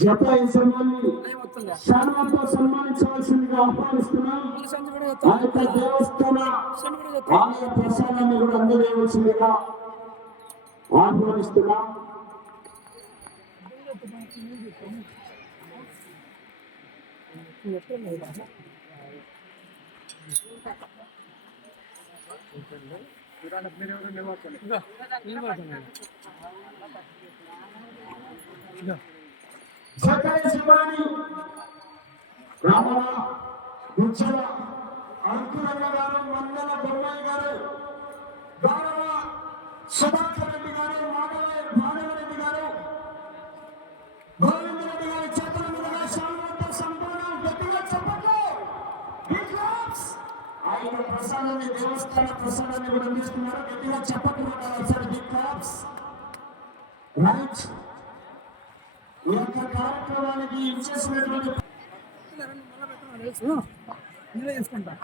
జత యజమాని శాలువాతో సన్మానించవలసిందిగా ఆహ్వానిస్తున్నాం. ఆ యొక్క దేవస్థాన ఆలయ ప్రసాదాన్ని కూడా అందజేయవలసిందిగా ఆహ్వానిస్తున్నాం. జత శివాని రామణ గుచ్చల అంకురన్న గారు మందల బొమ్మాయి గారు గౌరవ సుధాకర్ ప్రసాదాన్ని దేవస్థాన ప్రసాదాన్ని కూడా అందిస్తున్నారు గట్టిగా చెప్పకుండా ఒకసారి బిగ్ క్లాప్స్ రైట్ ఈ యొక్క కార్యక్రమానికి ఇచ్చేసినటువంటి నేనే చేసుకుంటా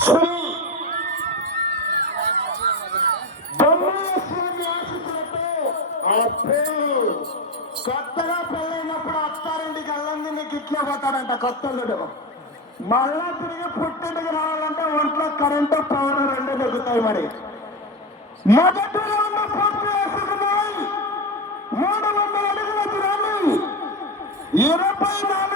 శ్రీ బ్రహ్మేశ్వరుని ఆశీస్సులతో అబ్బో, కొత్తగా పెళ్ళైనప్పుడు వస్తారండి గల్లంది నీకు ఇట్లా పోతాడంట కొత్తలుడు మళ్ళా తిరిగి పుట్టింటికి రావాలంటే ఒంట్లో కరెంటు పవర్ రెండు దొరుకుతాయి మరి. మొదటిలో ఉన్న పూర్తి వేసుకున్నాయి మూడు వందల అడుగుల దూరాన్ని. ఇరవై నాలుగు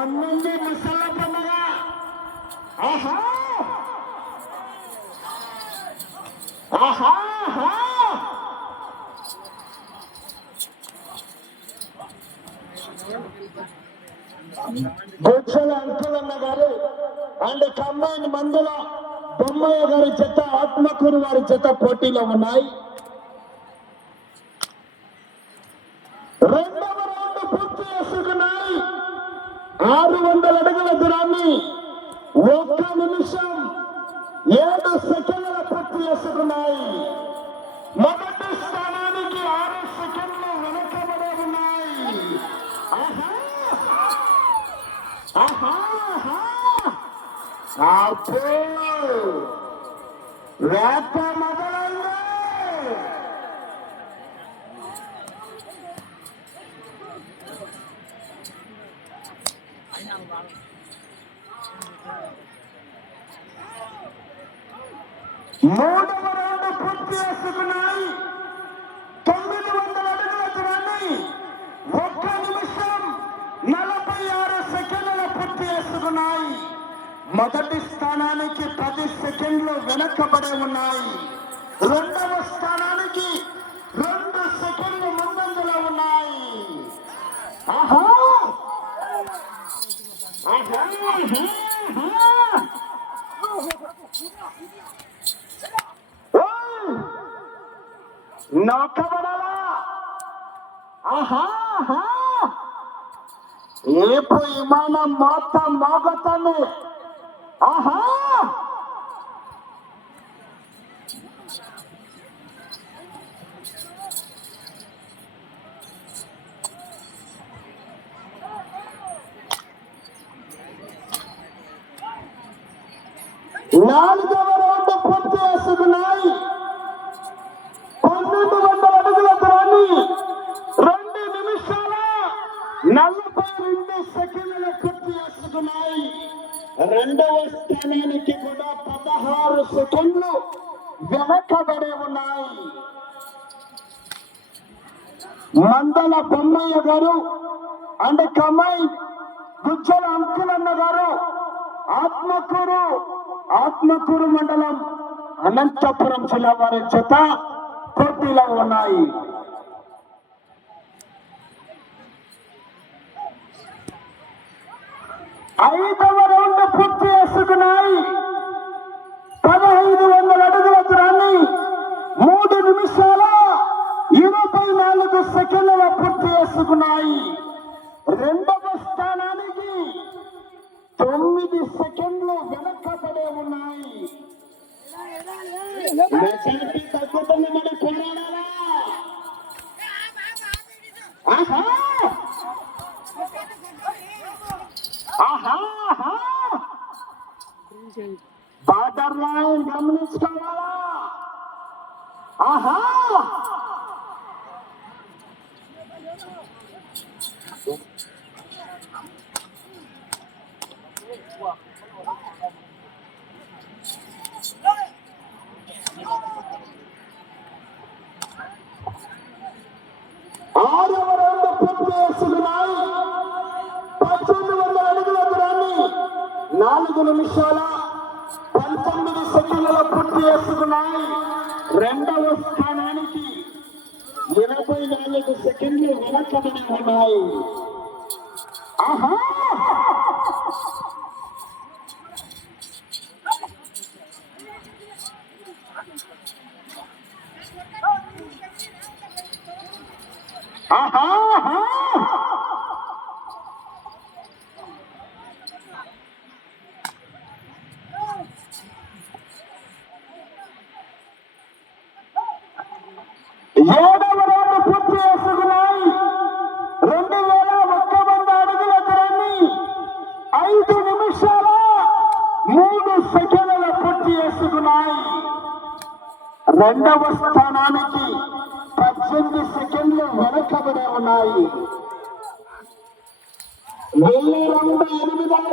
మొన్నుంది ముసళ్ళ పండుగ ఆహా! ఆహా! ఆహా! అంకులన్న గారు అండ్ కంబైన్ మందుల బొమ్మయ్య గారి చేత ఆత్మకూరు వారి చేత పోటీలో ఉన్నాయి రెండవ రౌండ్ పూర్తి చేసుకున్నాయి ఆరు వందల అడుగుల దూరాన్ని ఒక్క నిమిషం ఏడు సెకండ్ల పూర్తి చేసుకున్నాయి మొదటి స్థానానికి ఆరు సెకండ్లు వెనకబడి ఉన్నాయి. ఆహా! ఆహా! ఆహా. వేట మూడవ రౌండ్ పూర్తి చేసుకున్నాయి. తొమ్మిది వందల అడుగుల దూరాన్ని ఒక్క నిమిషం నలభై ఆరు సెకండ్ల పూర్తి చేసుకున్నాయి. మొదటి స్థానానికి పది సెకండ్లు వెనకబడి ఉన్నాయి. రెండవ స్థానానికి రెండు సెకండ్లు ముందంజలో ఉన్నాయి. ఆహా ఆహా, ఆహా. ఓయ్! నొక్కబడాలా ఆహా ఆహా. ఏపు విమానం మొత్తం మోగుతుంది ఆహా. నాలుగవ రౌండ్ స్థానానికి కూడా పదహారు సెకండ్లు వెనకబడి ఉన్నాయి. మందల బొమ్మయ్య గారు అండ్ కమై గుజ్జల అంకులన్న గారు ఆత్మకూరు ఆత్మకూరు మండలం అనంతపురం జిల్లా వారి చేత పోటీలో ఉన్నాయి. ఐదవ ఉన్నాయి పదహైదు వందల అడుగుల దూరాన్ని మూడు నిమిషాల ఇరవై నాలుగు సెకండ్ల పూర్తి చేసుకున్నాయి. రెండవ స్థానానికి తొమ్మిది సెకండ్లు వెనక్కబడే ఉన్నాయి. నాలుగు నిమిషాల పంతొమ్మిది సెకండ్ల పూర్తి చేసుకున్నాయి. రెండవ స్థానానికి ఎనభై నాలుగు సెకండ్లు వెనకబడి ఉన్నాయి. ఆహా! ఆహా ఆహా ఏడవ రెండు పూర్తి చేసుకున్నాయి. రెండు వేల ఒక్క వంద అడుగుల దూరాన్ని ఐదు నిమిషాల మూడు సెకండ్ల పూర్తి చేసుకున్నాయి. రెండవ స్థానానికి పద్దెనిమిది సెకండ్లు వెనకబడి ఉన్నాయి. వెయ్యి రెండు ఎనిమిదవ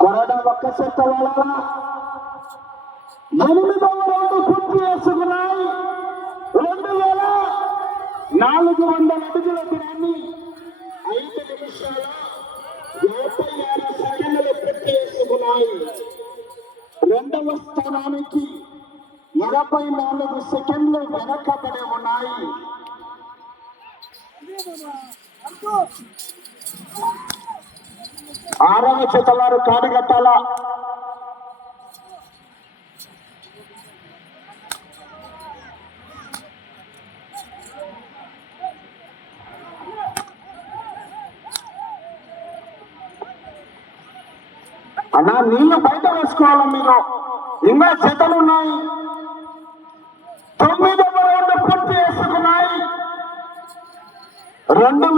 కొరడ ఒక్క చెత్త వెళ్ళాలా ఎనిమిదవ రౌండ్ పూర్తి చేసుకున్నాయి. రెండు వేల నాలుగు వందల అడుగుల దూరాన్ని ఐదు నిమిషాల యాభై ఆరు సెకండ్లు పూర్తి చేసుకున్నాయి. రెండవ స్థానానికి ఎనభై నాలుగు సెకండ్లు వెనకబడి ఉన్నాయి. ఆరవ చేత వారు కాడిగట్టాల అన్నా నీళ్ళు బయట వేసుకోవాలి మీరు? ఇంకా చేతలు ఉన్నాయి. తొమ్మిదవ రౌండ్ పూర్తి చేసుకున్నాయి. రెండు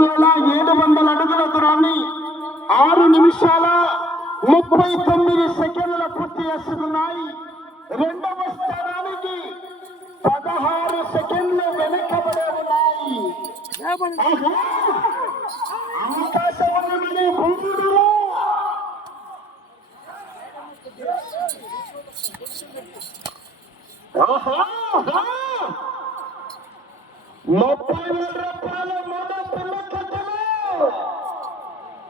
ముప్పై తొమ్మిది సెకండ్ల పూర్తి చేసుకున్నాయి రెండవ స్థానానికి పదహారు సెకండ్లు వెనకబడి ఉన్నాయి ఆహా! అవకాశం ఉన్నది భూముడు ఆహా! ఆహా! ముప్పై వేల రూపాయల మూడో పిల్ల కట్టలు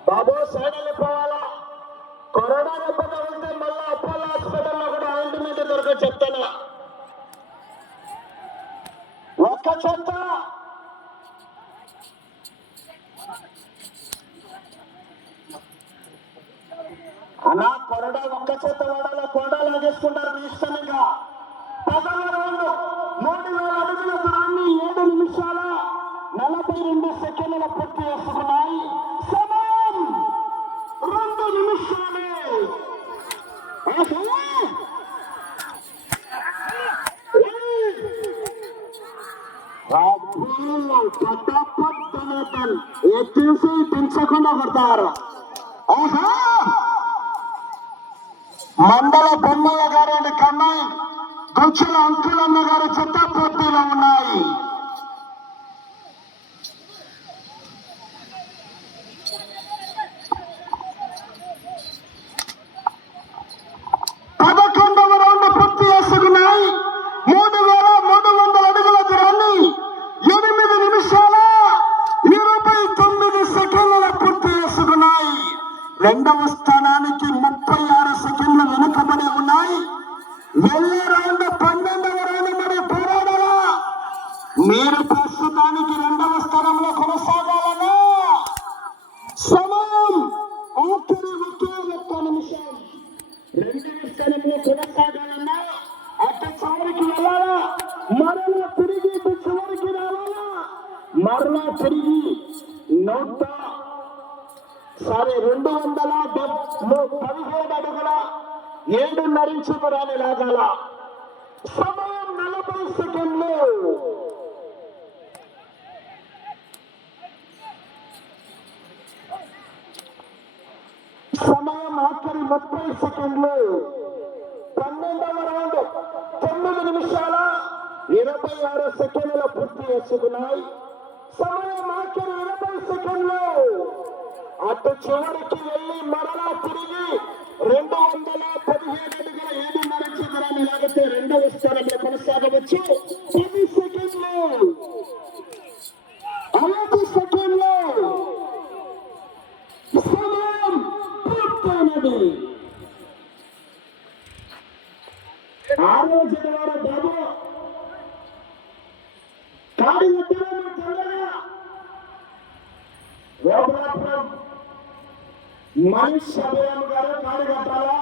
బాబు సైడ్ వెళ్ళిపోవాలా ಕೊರೋನಾದ ಬಗ್ಗೆ ఎత్తేసి పెంచకుండా కొడతారు మండల బొమ్మయ్య గారు అండ్ కన్నాయి గుచ్చుల అంకులమ్మ గారు చెత్త నూట సరే రెండు వందల పదిహేడు అడుగుల ఏడున్నర ఇంచుకు రాని లాగాల. సమయం నలభై సెకండ్లు. సమయం ఆఖరి ముప్పై సెకండ్లు. పన్నెండవ రౌండ్ తొమ్మిది నిమిషాల ఇరవై ఆరు సెకండ్ల పూర్తి చేసుకున్నాయి. సమయం ఆఖరి ఇరవై సెకండ్లు అటు చివరికి వెళ్ళి మరలా తిరిగి రెండు వందల పదిహేడు అడుగుల ఏడున్నర శిఖరాన్ని లాగితే రెండవ స్థానంలో కొనసాగవచ్చు. పది సెకండ్లు ఐదు సెకండ్లు సమయం పూర్తయినది. ఆరో జనవాడ మనీష్ అభయం గారు కాడగట్టాలా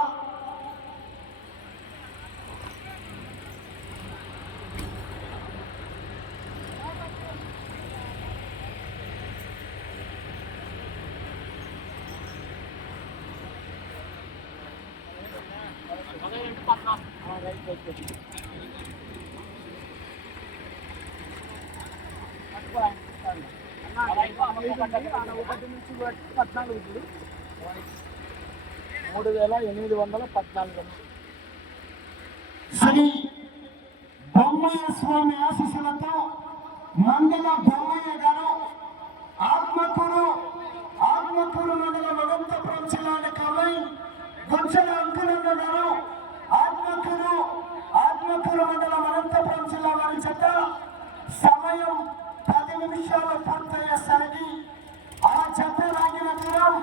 పద్నాలుగు మూడు వేల ఎనిమిది వందల పద్నాలుగు. శ్రీ బొమ్మయ్య స్వామి ఆశీస్సులతో మండల బొమ్మయ్య గారు ఆత్మకూరు ఆత్మకూరు మండల అనంతపురం జిల్లాని కవై గుజ్జల అంకులన్న గారు ఆత్మకూరు ఆత్మకూరు మండల అనంతపురం జిల్లా వారి చెత్త సమయం పది నిమిషాలు పూర్తయ్యేసరికి ఆ చెత్త లాగిన తీరం